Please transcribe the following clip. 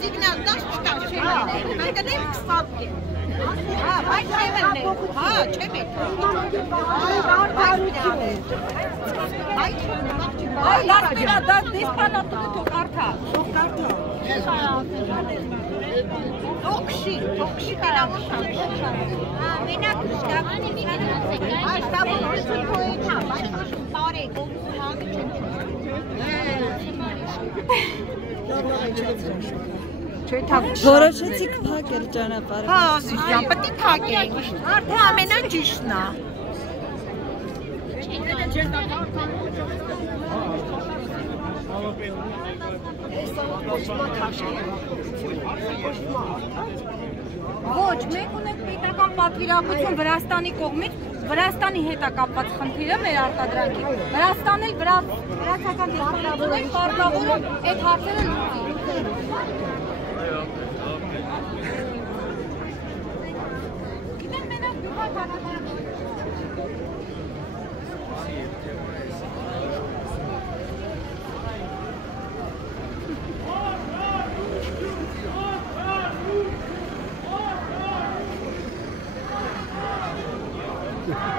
Signal dash չկա, հայտնեմ քսատի։ Հա, բայց չեմն է։ Հա, չեմն։ Այ լավ, դա դիսպանատը թող կարդա։ Թող կարդա։ Օքշի կլավշան։ Հա, մենակ շտաբանի մի հատ։ Հա, շտաբը թույլ թա, բայց բարե գոմսու հագը չեմ։ Որոշեցիք փակել ճանապարհը։ Հա, ասիջան, պետք է փակենք։ Արդեն ամենաճիշտն է։ Ոչ, մենք ունենք պետական պատվիրակություն Վրաստանի կողմից, Վրաստանի հետ է կապված խնդիրը մեր արտադրանքի։ Վրաստանն էլ վրացական դեսպանատունը պարտավորում այդ հարցերը լուծի։ Գիտեմ մենակ գյուղալ բանական։ Yeah.